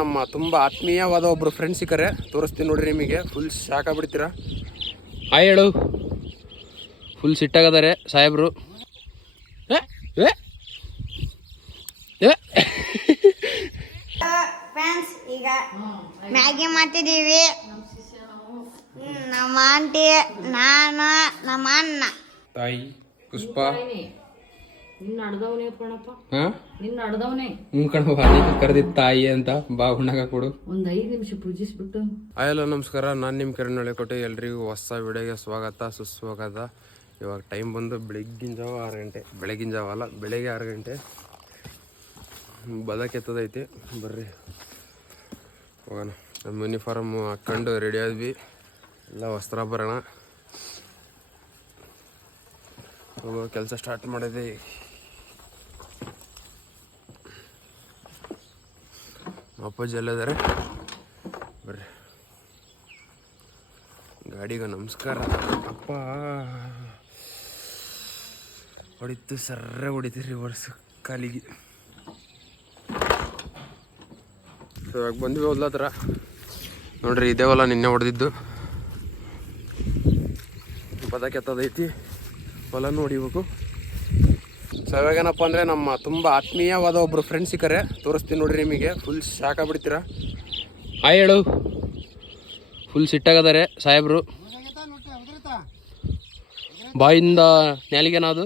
ನಮ್ಮ ತುಂಬ ಆತ್ಮೀಯವಾದ ಒಬ್ರು ಫ್ರೆಂಡ್ ಸಿಕ್ಕರೆ ತೋರಿಸ್ತೀನಿ ನೋಡ್ರಿ ನಿಮಗೆ. ಫುಲ್ ಶಾಕ್ ಆಗ್ಬಿಡ್ತೀರಾ? ಹಾಯ್ ಹೇಳು. ಫುಲ್ ಸಿಟ್ಟಾಗದಾರೆ ಸಾಹೇಬ್ರು. ಫ್ರೆಂಡ್ಸ್ ಈಗ ಮ್ಯಾಗಿ ಮಾಡ್ತಿದ್ದೀವಿ. ನಮ್ಮ ಆಂಟಿ ನಾನು ನಮ್ಮ ಅಣ್ಣ. ತಾಯಿ ಪುಷ್ಪ. ನಿನ್ನ ಅಡ್ದವನೇ ಹ್ಞೂ ಕಣವ ಅದಕ್ಕೆ ಕರೆದಿದ್ದು ತಾಯಿ ಅಂತ ಬಾ ಉಣ್ಣಾಗ ಕೊಡು. ಒಂದು ಐದ್ ನಿಮಿಷ ಪೂಜಿಸ್ಬಿಟ್ಟು. ಹಲೋ ನಮಸ್ಕಾರ. ನಾನು ನಿಮ್ಮ ಕಿರಣ್ ಕೊಟ್ಟೆ ಎಲ್ರಿಗೂ ಹೊಸ ವಿಡಿಯೋಗೆ ಸ್ವಾಗತ ಸುಸ್ವಾಗತ. ಇವಾಗ ಟೈಮ್ ಬಂದು ಬೆಳಗ್ಗಿನ ಜಾವ ಆರು ಗಂಟೆ. ಬೆಳಗಿನ ಜಾವ ಅಲ್ಲ ಬೆಳಗ್ಗೆ ಆರು ಗಂಟೆ. ಬದಕೆತ್ತದೈತಿ ಎತ್ತದೈತಿ. ಬರ್ರಿ. ಹೋಗೋಣ. ನಮ್ಮ ಯೂನಿಫಾರ್ಮ್ ಹಾಕ್ಕೊಂಡು ರೆಡಿ ಆದ್ವಿ. ಎಲ್ಲ ವಸ್ತ್ರಾಭರಣ ಹೋಗೋ ಕೆಲಸ ಸ್ಟಾರ್ಟ್ ಮಾಡಿದೆ ಅಪ್ಪಾಜಿ ಎಲ್ಲದಾರೆ. ಬರ್ರಿ. ಗಾಡಿಗೆ ನಮಸ್ಕಾರ. ಅಪ್ಪ. ಹೊಡಿತು, ಸರ್ರ ಹೊಡಿತೀರಿ ರಿವರ್ಸ್ ಕಾಲಿಗೆ. ಇವಾಗ ಬಂದ್ವಿ ಹೊಲ ಹತ್ರ ನೋಡ್ರಿ, ಇದೇ ಹೊಲ ನಿನ್ನೆ ಹೊಡೆದಿದ್ದು. ಪದ ಕೆತ್ತದೈತಿ ಹೊಲನೂ ಹೊಡಿಬೇಕು. ಸೊ ಇವಾಗೇನಪ್ಪ ಅಂದರೆ ನಮ್ಮ ತುಂಬ ಆತ್ಮೀಯವಾದ ಒಬ್ರು ಫ್ರೆಂಡ್ ಸಿಕ್ಕರೆ ತೋರಿಸ್ತೀನಿ ನೋಡ್ರಿ ನಿಮಗೆ. ಫುಲ್ ಶಾಕ್ ಆಗ್ಬಿಡ್ತೀರಾ? ಹಾಯ್ ಹೇಳು. ಫುಲ್ ಸಿಟ್ಟಾಗದಾರೆ ಸಾಹೇಬ್ರು. ಬಾಯಿಂದ ನೆಲಿಗೆನಾದು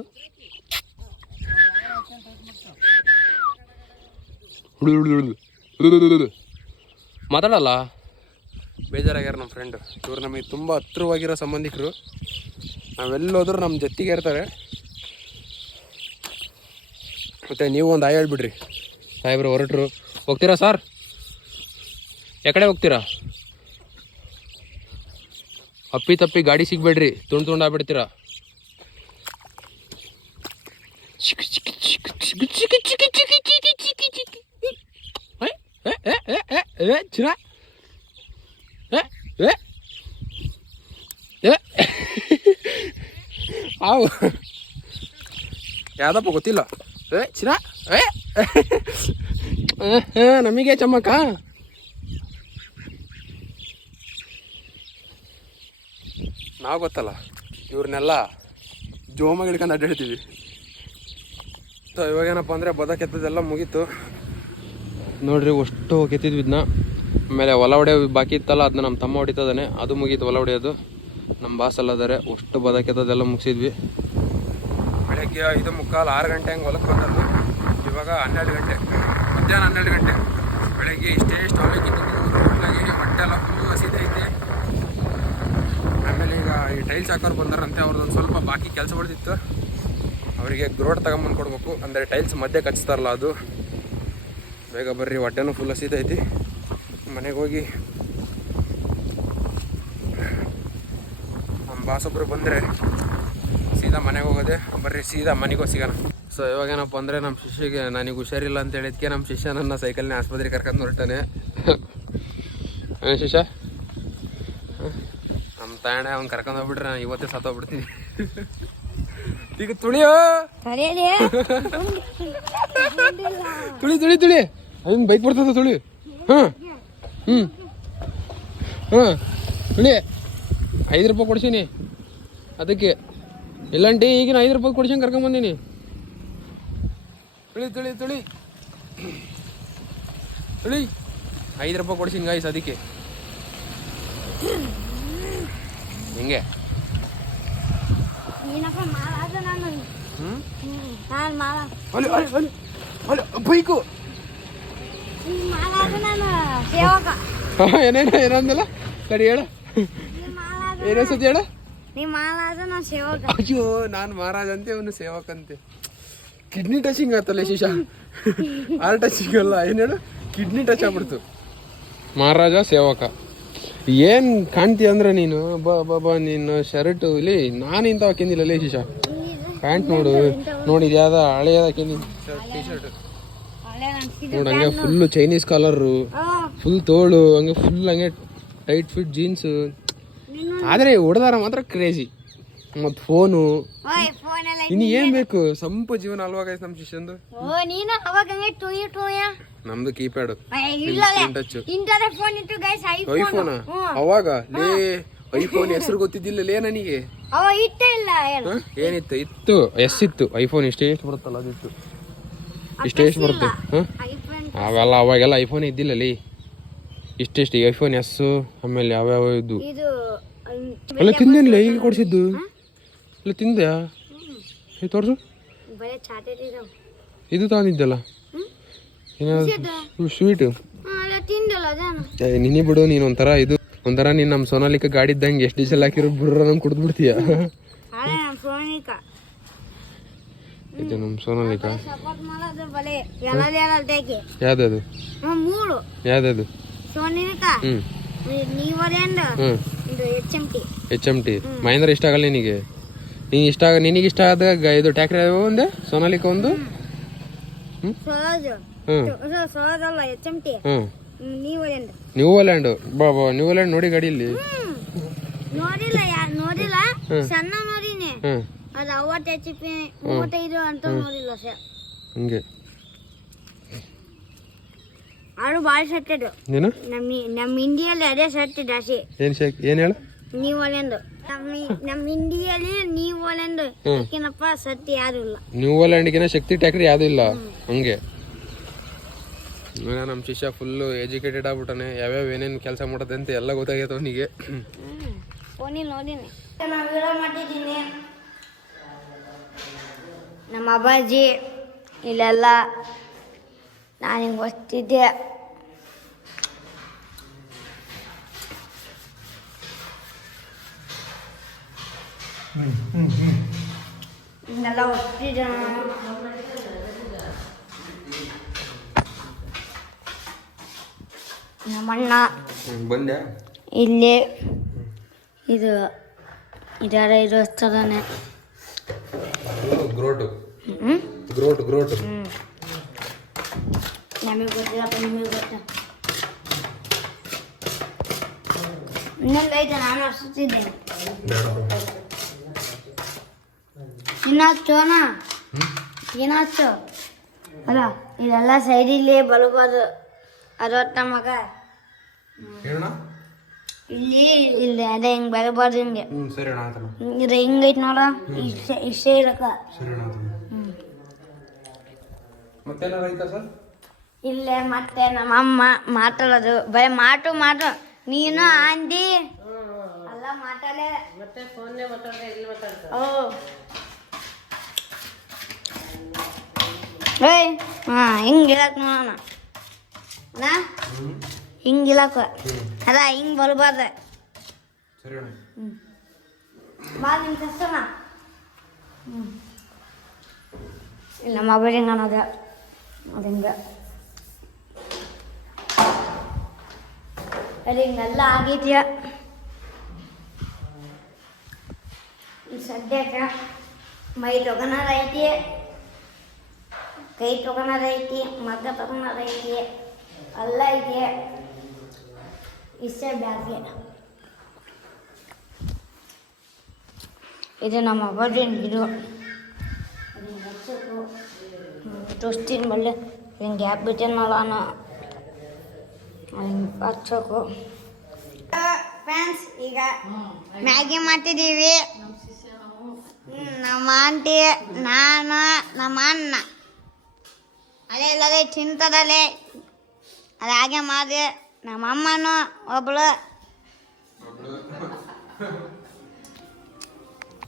ಮಾತಾಡಲ್ಲ? ಬೇಜಾರಾಗ್ಯಾರ ನಮ್ಮ ಫ್ರೆಂಡ್ ಇವ್ರು ನಮಗೆ ತುಂಬ ಹತ್ರವಾಗಿರೋ ಸಂಬಂಧಿಕರು. ನಾವೆಲ್ಲೋದ್ರೂ ನಮ್ಮ ಜೊತೆಗೆ ಇರ್ತಾರೆ. ಮತ್ತು ನೀವು ಒಂದು ಆಯ್ ಹೇಳ್ಬಿಡ್ರಿ ಸಾಹೇಬ್ರು ಹೊರಟರು ಹೋಗ್ತೀರಾ ಸರ್ ಯಾಕಡೆ ಹೋಗ್ತೀರಾ ಅಪ್ಪಿ ತಪ್ಪಿ ಗಾಡಿ ಸಿಗಬೇಡ್ರಿ ತುಂಡು ತುಂಡು ಆಗ್ಬಿಡ್ತೀರಾ ಯಾವ್ದಪ್ಪ ಗೊತ್ತಿಲ್ಲ ಏ, ಚಿರ? ಏ? ನಮಗೆ ಚಮ್ಮಕ್ಕ ನಾವು ಗೊತ್ತಲ್ಲ, ಇವ್ರನ್ನೆಲ್ಲ ಜೋಮಾಗಿ ಹಿಡ್ಕೊಂಡು ಅಡ್ಡಾಡ್ತೀವಿ ಸೊ ಇವಾಗೇನಪ್ಪ ಅಂದರೆ ಬದ ಕೆತ್ತದೆಲ್ಲ ಮುಗೀತು. ನೋಡ್ರಿ, ಅಷ್ಟು ಕೆತ್ತಿದ್ವಿ ಇದನ್ನ ಆಮೇಲೆ ಹೊಲ ಹೊಡೆಯೋ ಬಾಕಿ ಇತ್ತಲ್ಲ ಅದನ್ನ ನಮ್ಮ ತಮ್ಮ ಹೊಡಿತದಾನೆ ಅದು ಮುಗೀತು ಹೊಲ ಹೊಡೆಯೋದು. ನಮ್ಮ ಬಾಸಲ್ಲದಾರೆ ಅಷ್ಟು ಬದ ಕೆತ್ತದೆಲ್ಲ ಮುಗಿಸಿದ್ವಿ. ಬೆಳಗ್ಗೆ ಐದು ಮುಕ್ಕಾಲು ಆರು ಗಂಟೆ ಹಂಗೆ ಹೊಲಕ್ಕೆ ಬಂದದ್ದು. ಇವಾಗ ಹನ್ನೆರಡು ಗಂಟೆ. ಮಧ್ಯಾಹ್ನ ಹನ್ನೆರಡು ಗಂಟೆ. ಬೆಳಗ್ಗೆ ಇಷ್ಟೇ ಇದ್ದಿದ್ದು ಹೊಟ್ಟೆ ಎಲ್ಲ ಫುಲ್ ಹಸಿದೈತೆ ಆಮೇಲೆ ಈಗ ಈ ಟೈಲ್ಸ್ ಹಾಕೋರು ಬಂದಾರಂತೆ ಅವ್ರದ್ದೊಂದು ಸ್ವಲ್ಪ ಬಾಕಿ ಕೆಲಸ ಉಳಿದಿತ್ತು. ಅವರಿಗೆ ಗ್ರೋಡ್ ತಗೊಂಬಂದು ಕೊಡಬೇಕು. ಅಂದರೆ ಟೈಲ್ಸ್ ಮಧ್ಯೆ ಕಚ್ತಾರಲ್ಲ ಅದು. ಬೇಗ ಬರ್ರಿ, ಹೊಟ್ಟೆನೂ ಫುಲ್ ಹಸಿದೈತಿ ಮನೆಗೆ ಹೋಗಿ ನಮ್ಮ ಬಾಸೊಬ್ಬರು ಬಂದರೆ ಸೀದಾ ಮನೆಗೆ ಹೋಗೋದೆ. ಬರ್ರಿ ಸೀದಾ ಮನೆಗೆ ಸಿಗೋಣ. ಸೊ ಇವಾಗ ಏನಪ್ಪ ಅಂದರೆ ನಮ್ಮ ಶಿಷ್ಯಗೆ ನನಗೆ ಹುಷಾರಿಲ್ಲ ಅಂತ ಹೇಳಿದ್ಕೆ ನಮ್ಮ ಶಿಷ್ಯ ನನ್ನ ಸೈಕಲ್ನ ಆಸ್ಪತ್ರೆಗೆ ಕರ್ಕೊಂಡು ಹೊರಟಾನೆ. ಶಿಷ್ಯ? ನಮ್ಮ ತಾಯಣ್ಣ ಅವ್ನು ಕರ್ಕೊಂಡು ಹೋಗ್ಬಿಟ್ರೆ ನಾನು ಇವತ್ತೇ ಸತ್ತೋಗ್ಬಿಡ್ತೀನಿ ಈಗ ತುಳಿಯೋ? ತುಳಿ ತುಳಿ ತುಳಿ. ಅದನ್ನ ಬೈಕ್ ಬರ್ತದ ತುಳಿ. ಹಾಂ ಹ್ಞೂ ಹಾಂ ತುಳಿ. ಐದು ರೂಪಾಯಿ ಕೊಡ್ಸೀನಿ. ಅದಕ್ಕೆ. ಇಲ್ಲಂಟಿ ಈಗಿನ ಐದು ರೂಪಾಯಿ ಕೊಡ್ಸಂಗೆ ಕರ್ಕೊಂಬಂದಿನಿ ತಿಳಿ ತಿಳಿ ತಿಳಿ. ತಿಳಿ. ಐದು ರೂಪಾಯಿ ಕೊಡ್ಸೀನಿ ಐಸ್ ಅದಕ್ಕೆ. ಹಿಂಗೆ. ಬೈಕು. ಏನೇನು ಏನಂದಲ್ಲ ಸರಿ ಹೇಳ. ಏನೋ ಸತಿ ಹೇಳ? ನೀ ಮಹಾರಾಜ ಸೇವಕ. ಅಯ್ಯೋ ನಾನು ಮಹಾರಾಜ ಅಂತೆ ಅವನು ಸೇವಕಂತೆ ಕಿಡ್ನಿ ಟಚಿಂಗ್ ಆತಲ್ಲ ಶಿಶ. ಆರ್ ಟಚಿಂಗ್ ಅಲ್ಲ ಏನು ಹೇಳು? ಕಿಡ್ನಿ ಟಚ್ ಆಗ್ಬಿಡ್ತು. ಮಹಾರಾಜ ಸೇವಕ. ಏನ್ ಕಾಣ್ತಿ ಅಂದ್ರೆ ನೀನು? ಬಾ ಬಾ ಬಾ ನೀನು ಶರ್ಟ್ ಇಲ್ಲಿ ನಾನು ಇಂಥ ಹಾಕಿಂದಿಲ್ಲ ಶಿಶ. ಪ್ಯಾಂಟ್ ನೋಡು. ನೋಡಿ ಯಾವ್ದ ಹಳೆಯದ ಹಾಕಿನಿ ಟಿ ಶರ್ಟ್ ನೋಡಿ ಹಂಗೆ ಫುಲ್ಲು ಚೈನೀಸ್ ಕಲರು ಫುಲ್ ತೋಳು ಹಂಗೆ ಫುಲ್ ಹಂಗೆ ಟೈಟ್ ಫಿಟ್ ಜೀನ್ಸ್ ಆದರೆ ಹೊಡೆದಾರ ಮಾತ್ರ ಕ್ರೇಜಿ ಮತ್ತು ಫೋನು ಇನ್ನು ಏನ್ ಬೇಕು? ಸಂಪು ಜೀವನ ಅಲ್ವಾ ಗೈಸ್ ನಮ್ಮ ಶಿಷ್ಯಂದು? ಓ ನೀನು ಅವಾಗ ಹಂಗೆ ಟೂಯ್ ಟೂಯ ನಮ್ದು ಕೀಪ್ಯಾಡ್ ಇಲ್ಲ ಟಚ್ ಫೋನ್ ಇತ್ತು ಗೈಸ್ ಐಫೋನ್ ಅವಾಗ? ಲೇ ಐಫೋನ್ ಹೆಸರು ಗೊತ್ತಿದ್ದಿಲ್ಲ ಲೇ ನನಗೆ. ಅವ ಇಟ್ಟೇ ಇಲ್ಲ ಏನು ಏನಿತ್ತು? ಇತ್ತು. ಎಸ್ ಇತ್ತು. ಐಫೋನ್ ಇಷ್ಟೇ ಎಷ್ಟು ಬರುತ್ತಲ್ಲ ಅದಿತ್ತು ಇಷ್ಟೇ ಎಷ್ಟು ಬರುತ್ತೆ? ಅವೆಲ್ಲ ಅವಾಗೆಲ್ಲ ಐಫೋನ್ ಇದ್ದಿಲ್ಲ ಲೇ. ಇಷ್ಟೆಷ್ಟು ಐಫೋನ್ ಎಸ್ ಆಮೇಲೆ ಯಾವ್ಯಾವ ಇದ್ದು? ಅಲ್ಲ ತಿಂದೇನಿಲ್ಲ ಈಗ ಕೊಡಿಸಿದ್ದು? ಅಲ್ಲ ತಿಂದ್ಯಾ? ಏ ತೋರ್ಸು. ಇದು ತಗೊಂಡಿದ್ದಲ್ಲ? ಏನಾದ್ರು ಅದಾನ. ನಿನ್ನೆ ಬಿಡು ನೀನು ಒಂಥರ ಇದು ಒಂಥರ ನೀನು ನಮ್ಮ ಸೋನಾಲಿಕ ಗಾಡಿ ಇದ್ದಂಗೆ ಎಷ್ಟು ಡೀಸೆಲ್ ಹಾಕಿರೋ ಬುರ್ರ ನಮ್ಗೆ ಕುಡ್ದು ಬಿಡ್ತೀಯ? ಇದು ನಮ್ಮ ಸೋನಾಲಿಕ. ಯಾವ್ದದು? ಯಾವ್ದದು? ಹ್ಞೂ H M T H M T Mahindra ಇಷ್ಟ ಆಗಲ್ಲ ನಿನಗೆ? ನೀನು ಇಷ್ಟ ಆಗ ನಿನಗೆ ಇಷ್ಟ ಆದ ಇದು ಟ್ಯಾಕ್ಟರ್ ಯಾವ ಒಂದು? ಸೋನಾಲಿಕ ಒಂದು? ನ್ಯೂ ನ್ಯೂಲ್ಯಾಂಡು ಬಾ ಬಾ ನ್ಯೂಲ್ಯಾಂಡ್ ನೋಡಿ ಗಾಡಿ ಇಲ್ಲಿ. ನೋಡಿಲ್ಲ ನೋಡಿಲ್ಲ? ಸಣ್ಣ ನೋಡಿನಿ. ಹ್ಞೂ ಅದು ಅವತ್ತು ಪಿ ಮೂವತ್ತೈದು ಅಂತ ನೋಡಿಲ್ಲ ಸರ್ ಹಂಗೆ. ಆಡು ಭಾಳ ಸತ್ತದು ಏನು? ನಮ್ಮ ನಮ್ಮ ಇಂಡಿಯಲ್ಲಿ ಅದೇ ಸೆಟ್ ಜಾಸ್ತಿ ಏನು ಶೇಕ್ ಏನು ಹೇಳು? ನೀವು ಒಲೆಂದು. ನಮ್ಮ ನಮ್ಮ ಇಂಡಿಯಲ್ಲಿ ನೀವು ಒಲೆಂದು. ಏನಪ್ಪ ಸತ್ಯ ಯಾರು ಇಲ್ಲ. ನ್ಯೂಲ್ಯಾಂಡ್ಗಿನ ಶಕ್ತಿ ಟ್ಯಾಕ್ರಿ ಯಾವುದೂ ಇಲ್ಲ? ಹಂಗೆ. ನಮ್ಮ ಶಿಷ್ಯ ಫುಲ್ಲು ಎಜುಕೇಟೆಡ್ ಆಗ್ಬಿಟ್ಟಾನೆ. ಯಾವ್ಯಾವ ಏನೇನು ಕೆಲಸ ಮಾಡುತ್ತೆ ಅಂತ ಎಲ್ಲ ಗೊತ್ತಾಗೈತೆ ಅವನಿಗೆ. ಫೋನಿಲ್ ನೋಡಿನಿ. ನಾನು ವಿಡಿಯೋ ಮಾಡಿದ್ದೀನಿ ನಮ್ಮ ಅಬ್ಬಾಜಿ ಇಲ್ಲೆಲ್ಲ ನಾನು ಹಿಂಗೆ ಓದ್ತಿದ್ದೆ ಹಿಂಗೆಲ್ಲ ನಾನು. ನಮ್ಮಣ್ಣ ಬಂದೆ. ಇಲ್ಲಿ ಇದು ಇದಾರ ಇರೋ ಹ್ಮ್? ಗ್ರೋಟು ಗ್ರೋಟ್. ಗ್ರೋಟ್ ಹ್ಞೂ ನಮಗೆ ಗೊತ್ತಿಲ್ಲಪ್ಪ ನಿಮಗೆ ಗೊತ್ತ ಇನ್ನೊಂದು ಐತೆ ನಾನು ಹಸುತ್ತಿದ್ದೇನೆ ಇನ್ನು ಹಚ್ಚೋಣ ಏನು ಹಚ್ಚು ಅಲ್ಲ ಇದೆಲ್ಲ ಸೈಡಿಲ್ಲಿ ಬಲಬಾರ್ದು ಅರವತ್ತ ಮಗ ಇಲ್ಲಿ ಇಲ್ಲಿ ಅದೇ ಹಿಂಗೆ ಬರಬಾರ್ದು ಹಿಂಗೆ ಇದು ಹಿಂಗೈತೆ ನೋಡ. ಇಷ್ಟೇ ಇಷ್ಟೇ ಇರಕ್ಕ. ಸರಿ ಐತಾ ಸರ್? ಇಲ್ಲೇ ಮತ್ತೆ ನಮ್ಮ ಅಮ್ಮ ಮಾತಾಡೋದು. ಬರೀ ಮಾತು ಮಾತು. ನೀನು ಆಂದಿ ಅಲ್ಲ ಮಾತಾಡೇ. ಮತ್ತೆ ಫೋನ್ನೇ ಮಾತಾಡ್ದೆ ಇಲ್ಲಿ ಮಾತಾಡ್ತಾರೆ ಓ. ಏಯ್ ಹಾಂ ಹಿಂಗೆ ಇಳಕ್ ನೋಡೋಣ. ಅಲ್ಲ ಹಿಂಗೆ ಇರಕ ಅದ ಹಿಂಗೆ ಬರ್ಬಾರ್ದ. ಸರಿ ಅಣ್ಣ. ಬಾ ನಿಮ್ಮ ಕಷ್ಟನ ಇಲ್ಲ ಮೊಬೈಲ್ ಹಿಂಗೆ ಅನ್ನೋದು. ಅದು ಹಿಂಗೆ? ಅದು ಹಿಂಗೆಲ್ಲ ಆಗಿದೆಯಾ? ಸದ್ಯಕ್ಕೆ ಮೈ ತೊಗೊಳೋದು ಐತಿ, ಕೈ ತೊಗೊಳೋದು ಐತಿ ಮಗ್ಗ ತೊಗೊಳೋದು ಐತಿ ಎಲ್ಲ ಐತಿ, ಇಷ್ಟೇ ಬ್ಯಾಗ್ಗೆ ಇದು ನಮ್ಮ ಅಪ್ಪಾಜಿನ ಇದು. ತೋರಿಸ್ತೀನಿ ಬಳ್ಳಿ ಹಿಂಗೆ ಗ್ಯಾಪ್ ಬಿಟ್ಟೇನಲ್ಲ ನಾನು ಹಚ್ಚೋಕು ಫ್ಯಾನ್ಸ್ ಈಗ ಮ್ಯಾಗಿ ಮಾಡ್ತಿದ್ದೀವಿ. ನಮ್ಮ ಆಂಟಿ ನಾನು ನಮ್ಮ ಅಣ್ಣ. ಅದೇ ಇಲ್ಲದೆ ಚಿಂತದಲ್ಲಿ. ಅದು ಹಾಗೆ ಮಾಡಿದೆ ನಮ್ಮ ಅಮ್ಮನೂ ಒಬ್ಳು.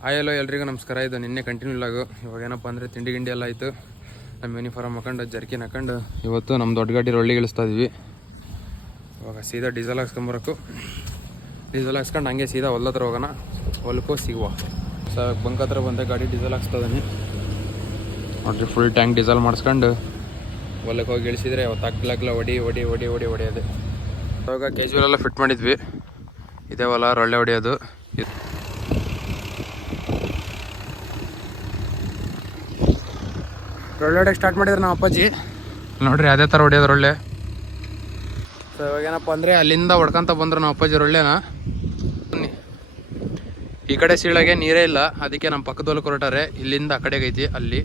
ಹಾಯ್ ಹಲೋ ಎಲ್ರಿಗೂ ನಮಸ್ಕಾರ. ಇದು ನಿನ್ನೆ ಕಂಟಿನ್ಯೂ ಆಗು ಇವಾಗ ಏನಪ್ಪ ಅಂದರೆ ತಿಂಡಿ ಗಿಂಡಿ ಎಲ್ಲ ಆಯಿತು. ನಮ್ಮ ಯೂನಿಫಾರ್ಮ್ ಹಾಕೊಂಡು ಜರ್ಕಿನ್ ಹಾಕೊಂಡು ಇವತ್ತು ನಮ್ಮ ದೊಡ್ಡ ಗಾಡಿ ರೊಳ್ಳಿ ಇಳಿಸ್ತಾ ಇದ್ವಿ. ಇವಾಗ ಸೀದಾ ಡೀಸೆಲ್ ಹಾಕ್ಸ್ಕೊಂಬರಕು ಡೀಸೆಲ್ ಹಾಕ್ಸ್ಕೊಂಡು ಹಂಗೆ ಸೀದಾ ಹೊಲ ಹತ್ರ ಹೋಗೋಣ. ಹೊಲಕ್ಕೂ ಸಿಗುವ. ಸೊ ಬಂಕ್ ಹತ್ರ ಬಂದೆ ಗಾಡಿ ಡೀಸೆಲ್ ಹಾಕ್ಸ್ತಾ ನೋಡಿರಿ ಫುಲ್ ಟ್ಯಾಂಕ್ ಡೀಸೆಲ್ ಮಾಡಿಸ್ಕೊಂಡು ಹೊಲಕ್ಕೆ ಹೋಗಿ ಇಳಿಸಿದ್ರೆ ಅವತ್ತು ಹೊಡಿ ಹೊಡಿ ಹೊಡಿ ಹೊಡಿ, ಹೊಡೆಯೋದು. ಇವಾಗ ಕೇಜುವಲ್ ಎಲ್ಲ ಫಿಟ್ ಮಾಡಿದ್ವಿ. ಇದೇ ಹೊಲ, ರೊಳ್ಳೆ ಹೊಡೆಯೋದು. ರೊಳ್ಳೆ ಹೊಡೆಯೋಕ್ಕೆ ಸ್ಟಾರ್ಟ್ ಮಾಡಿದ್ರೆ ನಮ್ಮ ಅಪ್ಪಾಜಿ. ನೋಡ್ರಿ, ಅದೇ ಥರ ಹೊಡೆಯೋದು ರೊಳ್ಳೆ. ಸೊ ಇವಾಗ ಏನಪ್ಪ ಅಂದರೆ ಅಲ್ಲಿಂದ ಹೊಡ್ಕೊಂತ ಬಂದ್ರು ನಮ್ಮ ಅಪ್ಪಾಜಿ ಒಳ್ಳೆನಾ ಈ ಕಡೆ ಸೀಳಾಗೆ ನೀರೇ ಇಲ್ಲ. ಅದಕ್ಕೆ ನಮ್ಮ ಪಕ್ಕದಲ್ಲಿ ಕೊರಟಾರೆ. ಇಲ್ಲಿಂದ ಆ ಕಡೆಗೆ ಐತಿ ಅಲ್ಲಿ.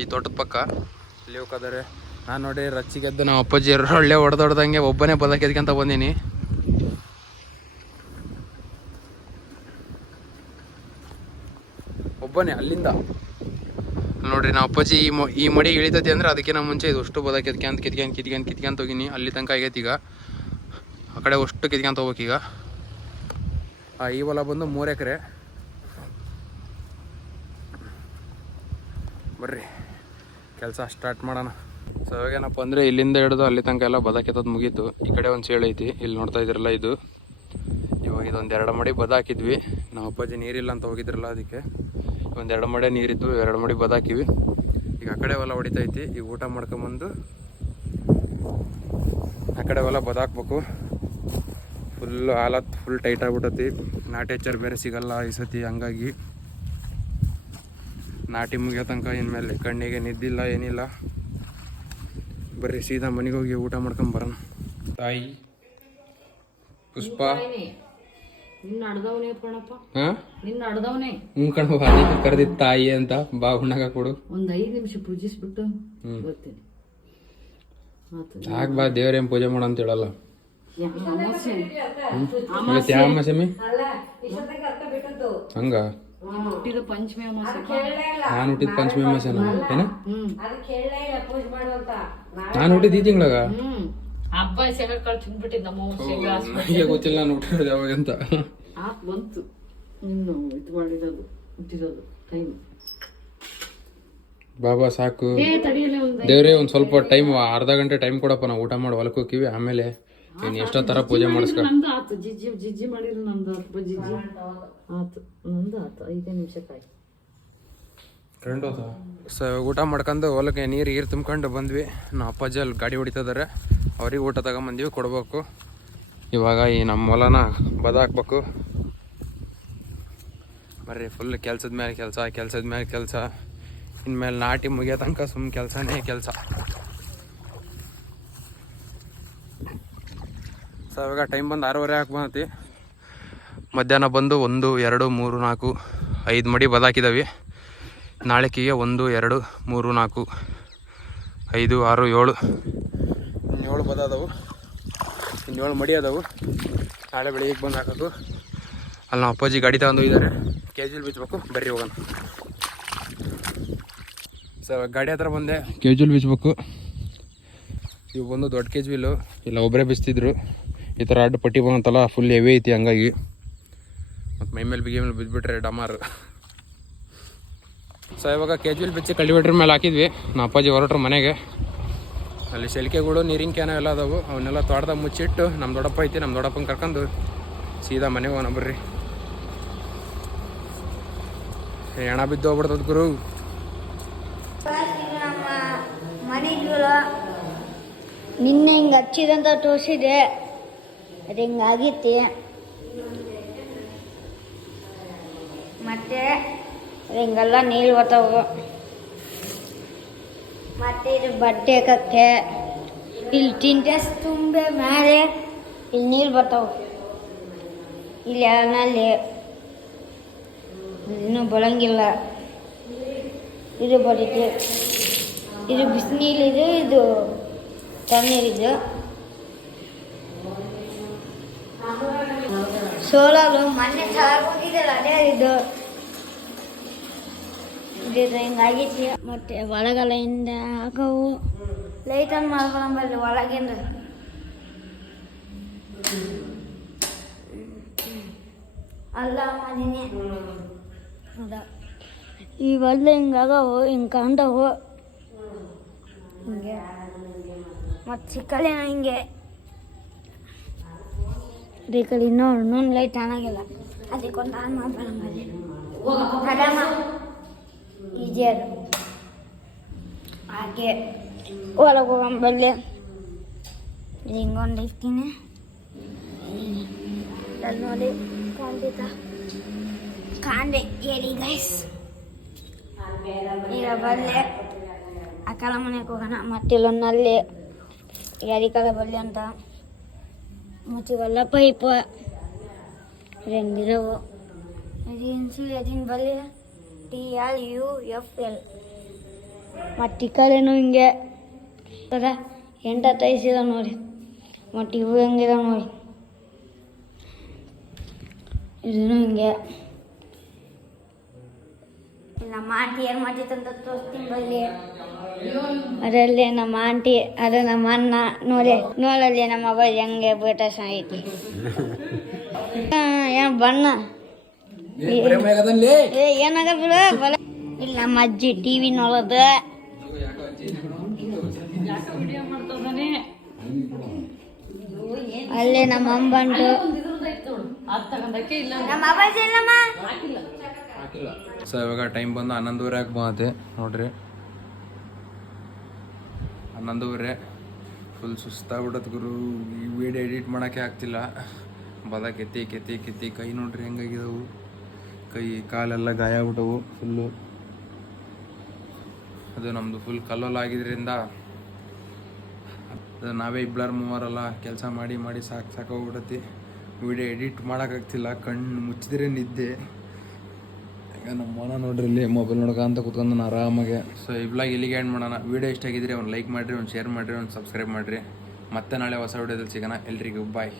ಈ ತೋಟದ ಪಕ್ಕ. ಅಲ್ಲಿ ಹೋಗ್ತಾರೆ ನಾನು ನೋಡಿ ರಚ್ಚಿಗೆದ್ದು ನಮ್ಮ ಅಪ್ಪಾಜಿ ಒಳ್ಳೆ ಹೊಡೆದೊಡ್ದಂಗೆ ಒಬ್ಬನೇ ಬದಕೆದ್ಕೊಂತ ಬಂದೀನಿ. ಒಬ್ಬನೇ ಅಲ್ಲಿಂದ. ನೋಡ್ರಿ ನಮ್ಮ ಅಪ್ಪಾಜಿ ಈ ಈ ಮಡಿ ಇಳಿತೈತಿ ಅಂದ್ರೆ ಅದಕ್ಕಿಂತ ಮುಂಚೆ ಇದು ಅಷ್ಟು ಬದ ಕಿತ್ಕ್ಯಾಂತ ಕಿತ್ಕ್ಯಾಂತ ಕಿತ್ಕ್ಯಾಂತ ಕಿತ್ಕ್ಯಾಂತ ಹೋಗಿನಿ. ಅಲ್ಲಿ ತನಕ ಆಗೈತಿ ಈಗ. ಆ ಕಡೆ ಅಷ್ಟು ಕಿತ್ಕೊಂತ ಹೋಗ್ಬೇಕೀಗ ಆ, ಈ ಹೊಲ ಬಂದು ಮೂರು ಎಕರೆ. ಬರ್ರಿ, ಕೆಲಸ ಸ್ಟಾರ್ಟ್ ಮಾಡೋಣ. ಸೊ ಇವಾಗೇನಪ್ಪ ಅಂದರೆ ಇಲ್ಲಿಂದ ಹಿಡಿದು ಅಲ್ಲಿ ತನಕ ಎಲ್ಲ ಬದ ಕೆತ್ತೋದು ಮುಗೀತು. ಈ ಕಡೆ ಒಂದು ಸೇಳು ಐತಿ, ಇಲ್ಲಿ ನೋಡ್ತಾ ಇದ್ರಲ್ಲ ಇದು. ಇವಾಗ ಇದೊಂದು ಎರಡು ಮಡಿ ಬದ ಹಾಕಿದ್ವಿ. ನಮ್ಮ ಅಪ್ಪಾಜಿ ನೀರಿಲ್ಲ ಅಂತ ಹೋಗಿದ್ರಲ್ಲ ಅದಕ್ಕೆ. ಒಂದು ಎರಡು ಮಡಿ ನೀರಿತ್ತು ಎರಡು ಮಡಿ ಬದಾಕಿವಿ. ಈಗ ಆ ಕಡೆ ಹೊಲ ಹೊಡಿತೈತಿ, ಈಗ ಊಟ ಮಾಡ್ಕೊಂಬಂದು ಆ ಕಡೆ ಹೊಲ ಬದಾಕ್ಬೇಕು. ಫುಲ್ ಹಾಲತ್ ಫುಲ್ ಟೈಟ್ ಆಗ್ಬಿಟ್ಟತಿ ನಾಟಿ ಹೆಚ್ಚರ್ ಬೇರೆ ಸಿಗಲ್ಲ ಈ ಸತಿ, ಹಂಗಾಗಿ ನಾಟಿ ಮುಗಿಯೋ ತನಕ ಇನ್ಮೇಲೆ ಕಣ್ಣಿಗೆ ನಿದ್ದಿಲ್ಲ, ಏನಿಲ್ಲ. ಬರೀ ಸೀದಾ ಮನೆಗೆ ಹೋಗಿ ಊಟ ಮಾಡ್ಕೊಂಡ್ ಬರೋಣ. ತಾಯಿ, ಪುಷ್ಪ. ನಿನ್ನ ಅಡ್ದವನೇ ಕಣಪ್ಪ. ಹಾ? ನಿನ್ನ ಅಡ್ದವನೇ ಹ್ಞೂ ಕಣ ಅದಕ್ಕೆ ಕರೆದಿತ್ತು ತಾಯಿ ಅಂತ ಬಾ ಉಣ್ಣಾಗ ಕೊಡು. ಒಂದ್ ಐದ್ ನಿಮಿಷ ಪೂಜಿಸ್ಬಿಟ್ಟು. ಬರ್ತೀನಿ ಬಾ ದೇವ್ರೇನ್ ಪೂಜೆ ಮಾಡು ಅಂತ ಹೇಳಲ್ಲ. ಇವತ್ತು ಯಾವ ಅಮಾಸಮಿ ಹಂಗ? ಹುಟ್ಟಿದ ಪಂಚಮಿ ಅಮಾವಾಸ್ಯೆ ನಾನು ಹುಟ್ಟಿದ ಪಂಚಮಿ ಅಮಾಸೆನ ಏನ? ನಾನು ಹುಟ್ಟಿದ ಈ ತಿಂಗಳಾಗ? ಹ್ಮ್. ಹಬ್ಬ ಶೇಂಗಾ ಕಾಳು ನಮ್ಮ ಶೇಂಗಾ ನನಗೆ ಗೊತ್ತಿಲ್ಲ ನಾನು ಹುಟ್ಟಿರೋದು ಯಾವಾಗ ಅಂತ ಆತ್ ಬಂತು. ಇನ್ನು ಇದು ಮಾಡಿರೋದು ಹುಟ್ಟಿರೋದು ಟೈಮ್ ಬಾಬಾ ಸಾಕು. ದೇವ್ರೇ ಒಂದ್ ಸ್ವಲ್ಪ ಟೈಮ್ ಅರ್ಧ ಗಂಟೆ ಟೈಮ್ ಕೊಡಪ್ಪ ನಾವು ಊಟ ಮಾಡಿ ಹೊಲಕ್ಕೆ ಹೋಗ್ತೀವಿ. ಆಮೇಲೆ ನೀನು ಎಷ್ಟೋ ತರ ಪೂಜೆ ಮಾಡಿಸ್ಕ ನಮ್ದು ಆತು. ಜಿಜ್ಜಿ ಜಿಜ್ಜಿ ಮಾಡಿದ್ರು ನಂದು ಆತು. ಜಿಜ್ಜಿ. ಆತು. ನಂದು ಆತು. ಐದೇ ನಿಮಿಷ ಕಾಯಿ ಸೊ ಊಟ ಮಾಡ್ಕೊಂಡು ಹೊಲಕ್ಕೆ ನೀರು ಗೀರು ತುಂಬ್ಕೊಂಡು ಬಂದ್ವಿ. ನಮ್ಮ ಅಪ್ಪಾಜಿ ಅಲ್ಲಿ ಗಾಡಿ ಹೊಡಿತಿದ್ದಾರೆ ಅವ್ರಿಗೆ ಊಟ ತಗೊಂಬಂದ್ವಿ, ಕೊಡ್ಬೇಕು. ಇವಾಗ ಈ ನಮ್ಮ ಹೊಲನ ಬದ ಹಾಕ್ಬೇಕು. ಬರ್ರಿ ಫುಲ್ ಕೆಲ್ಸದ ಮೇಲೆ ಕೆಲಸ, ಕೆಲ್ಸದ ಮೇಲೆ ಕೆಲಸ. ಇನ್ಮೇಲೆ ನಾಟಿ ಮುಗಿಯೋ ತನಕ ಸುಮ್ಮ ಕೆಲಸನೇ ಕೆಲಸ. ಸೊ ಇವಾಗ ಟೈಮ್ ಬಂದು ಆರೂವರೆ ಹಾಕಿ ಬಂದತಿ. ಮಧ್ಯಾಹ್ನ ಬಂದು ಒಂದು, ಎರಡು, ಮೂರು, ನಾಲ್ಕು, ಐದು ಮಡಿ ಬದಾಕಿದಾವೆ ನಾಳೆಕಿಗೆ ಒಂದು ಎರಡು ಮೂರು ನಾಲ್ಕು ಐದು ಆರು ಏಳು. ಇನ್ನೇಳು ಬದ ಅದಾವು. ಇನ್ನೇಳು ಮಡಿ ಅದಾವು. ನಾಳೆ ಬೆಳಿಗ್ಗೆ ಬಂದು ಹಾಕೋದು. ಅಲ್ಲಿ ನಮ್ಮ ಅಪ್ಪಾಜಿ ಗಾಡಿ ತಗೊಂಡು ಇದ್ದಾರೆ ಕೆ ಜಿಲ್ ಬಿಚ್ಚಬೇಕು ಬರ್ರಿ ಹೋಗೋಣ. ಸರ್ ಗಾಡಿ ಹತ್ರ ಬಂದೆ. ಕೆ ಜಿಲ್ ಬಿಚ್ಚಬೇಕು ಇವು ಬಂದು ದೊಡ್ಡ ಕೆ ಜಿಲು ಇಲ್ಲ ಒಬ್ಬರೇ ಬಿಸ್ತಿದ್ರು. ಈ ಥರ ಅಡ್ಡ ಪಟ್ಟಿ ಬಂದಂತಲ್ಲ ಫುಲ್ ಹೆವಿ ಐತಿ ಹಂಗಾಗಿ. ಮತ್ತು ಮೈ ಮೇಲೆ ಬಿಗಿ ಮೇಲೆ ಬಿದ್ದುಬಿಟ್ರೆ ಡಮಾರ್. ಸೊ ಇವಾಗ ಕೆ ಜಿಲ್ ಬಿಚ್ಚಿ ಕಲ್ಟಿವೇಟ್ರ್ ಮೇಲೆ ಹಾಕಿದ್ವಿ. ನಮ್ಮ ಅಪ್ಪಾಜಿ ಹೊರಟ್ರು ಮನೆಗೆ. ಅಲ್ಲಿ ಸೆಲ್ಕೆಗಳು ನೀರಿನ ಕ್ಯಾನ ಎಲ್ಲ ಅದಾವು. ಅವನ್ನೆಲ್ಲ ತೋಟದಾಗ ಮುಚ್ಚಿಟ್ಟು ನಮ್ಮ ದೊಡ್ಡಪ್ಪ ಐತಿ ನಮ್ಮ ದೊಡ್ಡಪ್ಪನ ಕರ್ಕೊಂಡು ಸೀದಾ ಮನೆಗೆ ಹೋಗೋಣ ಬರ್ರಿ. ಹೆಣ ಬಿದ್ದು ಹೋಗ್ಬಿಡ್ತದ ಗುರು. ನಿನ್ನೆ ಹಿಂಗೆ ಹಚ್ಚಿದಂತ ತೋರಿಸಿದೆ. ಅದು ಹಿಂಗಾಗಿತ್ತು ಮತ್ತೆ ಹಿಂಗೆಲ್ಲ ನೀರು ಬರ್ತಾವು ಮತ್ತೆ ಇದು ಬಟ್ಟೆ ಹಾಕಕ್ಕೆ ಇಲ್ಲಿ ಟಿಂಟಸ್ ತುಂಬ ಮೇಲೆ ಇಲ್ಲಿ ನೀರು ಬರ್ತಾವೆ. ಇಲ್ಲಿ ಅನಲ್ಲಿ ಇನ್ನೂ ಬಳಂಗಿಲ್ಲ ಇದು ಬರೀತಿ. ಇದು ಬಿಸಿನೀರಿದು ಇದು ತಣ್ಣೀರಿದು ಸೋಲಾರು ಮೊನ್ನೆ ಸಾಕೊಂಡಿದ್ದಲ್ಲ ಅದೇ ಇದು. ಇದು ಹಿಂಗಾಗಿತ್ತು ಮತ್ತೆ ಒಳಗಲೆಯಿಂದ ಆಗವು. ಲೈಟ್ ಆನ್ ಮಾಡ್ಕೊಂಬಲ್ಲಿ ಒಳಗಿಂದ ಅಲ್ಲ ಮನೆ ಹೌದಾ ಇವೆಲ್ಲ ಹಿಂಗಾಗವು ಹಿಂಗೆ ಕಂಡವು ಹಿಂಗೆ ಮತ್ತು ಚಿಕ್ಕಳಿನ ಹಿಂಗೆ. ಈ ಕಡೆ ಇನ್ನೊಂದು ಇನ್ನೊಂದು ಲೈಟ್ ಆಗಿಲ್ಲ. ಅದಕ್ಕೊಂದು ಆನ್ ಮಾಡ್ಬಾರಂಬಲ್ಲಿ ಅದಮ್ಮ ಈಜಿ ಅದು ಹಾಗೆ ಒಳಗೆ ಹೋಗಂಬಲ್ಲಿ ಹಿಂಗೊಂದು ಇರ್ತೀನಿ ಅಲ್ಲಿ ನೋಡಿ ಕಾಣ್ತಿತ್ತ ಕಾಂಡೆ ಹೇಳಿ ಗೈಸ್ ಈಗ ಬಲ್ಲೆ ಅಕ್ಕಲ ಮನೆಗೆ ಹೋಗೋಣ ಮತ್ತಿಲ್ಲೊಂದಲ್ಲಿ ಯಾರಿಕಾಲ ಬಲ್ಲೆ ಅಂತ ಮತ್ತು ಇವೆಲ್ಲ ಪೈಪ್ ರೆಂದಿರವು ಇದು ಇನ್ಸುಲ್ ಎದಿನ ಬಲ್ಲಿ T L U F L ಮತ್ತು ಈ ಕಡೆನೂ ಹಿಂಗೆ ತೈಸಿದ ನೋಡಿ. ಮತ್ತು ಇವು ಹೆಂಗಿದ ನೋಡಿ. ಇದನ್ನು ಹಿಂಗೆ. ನಮ್ಮ ಆಂಟಿ ಏನು ಮಾಡಿತ್ತಂತ ತೋರಿಸ್ತೀನಿ ಬಲ್ಲಿ. ಅದರಲ್ಲಿ ನಮ್ಮ ಆಂಟಿ ಅದು ನಮ್ಮ ಅಣ್ಣ ನೋಡಿ ನೋಡಲ್ಲಿ ನಮ್ಮ ಮೊಬೈಲ್ ಹೆಂಗೆ ಬೇಟ ಐತಿ. ಏನು ಬಣ್ಣ? ಏ ಏನಾಗ ಬಿಡು ಬಲ ಇಲ್ಲಿ ನಮ್ಮ ಅಜ್ಜಿ ಟಿವಿ ನೋಡೋದು. ವಿಡಿಯೋ ಮಾಡ್ತದಾನೆ ಅಲ್ಲಿ ನಮ್ಮ ಹಾಕಿಲ್ಲ ಸೊ ಇವಾಗ ಟೈಮ್ ಬಂದು ಹನ್ನೊಂದುವರೆ ಆಗಿ ಬಂದೆ ನೋಡ್ರಿ. ಹನ್ನೊಂದುವರೆ. ಫುಲ್ ಸುಸ್ತಾಗ್ಬಿಡತ್ ಗುರು. ಈ ವಿಡಿಯೋ ಎಡಿಟ್ ಮಾಡೋಕ್ಕೆ ಆಗ್ತಿಲ್ಲ. ಬದ ಕೆತ್ತಿ ಕೆತ್ತಿ ಕೆತ್ತಿ ಕೈ ನೋಡ್ರಿ ಹೆಂಗಾಗಿದವು. ಕೈ, ಕಾಲೆಲ್ಲ ಗಾಯ ಆಗ್ಬಿಟ್ಟವು ಫುಲ್ಲು ಅದು ನಮ್ಮದು ಫುಲ್ ಕಲ್ಲೋಲ್ ಆಗಿದ್ರಿಂದ ಅದು ನಾವೇ ಇಬ್ಬರ ಮೂವರೆಲ್ಲ ಕೆಲಸ ಮಾಡಿ ಮಾಡಿ ಸಾಕು ಸಾಕೋಗ್ಬಿಡತ್ತಿ ವಿಡಿಯೋ ಎಡಿಟ್ ಮಾಡೋಕ್ಕಾಗ್ತಿಲ್ಲ, ಕಣ್ಣು ಮುಚ್ಚಿದ್ರೆ ನಿದ್ದೆ. ಈಗ ನಮ್ಮ ಮನ ನೋಡ್ರಿ ಇಲ್ಲಿ ಮೊಬೈಲ್ ನೋಡ್ಕೊಂತ ಕುತ್ಕೊಂಡು ನಾನು ಆರಾಮಾಗೆ. ಸೊ ಈ ಬ್ಲಾಗ್ ಇಲ್ಲಿಗೆ ಎಂಡ್ ಮಾಡೋಣ. ವಿಡಿಯೋ ಇಷ್ಟ ಆಗಿದ್ರೆ ಒಂದು ಲೈಕ್ ಮಾಡಿರಿ, ಒಂದು ಶೇರ್ ಮಾಡಿರಿ, ಒಂದು ಸಬ್ಸ್ಕ್ರೈಬ್ ಮಾಡಿರಿ. ಮತ್ತೆ ನಾಳೆ ಹೊಸ ವಿಡಿಯೋದಲ್ಲಿ ಸಿಗೋಣ. ಎಲ್ರಿಗೂ ಬಾಯ್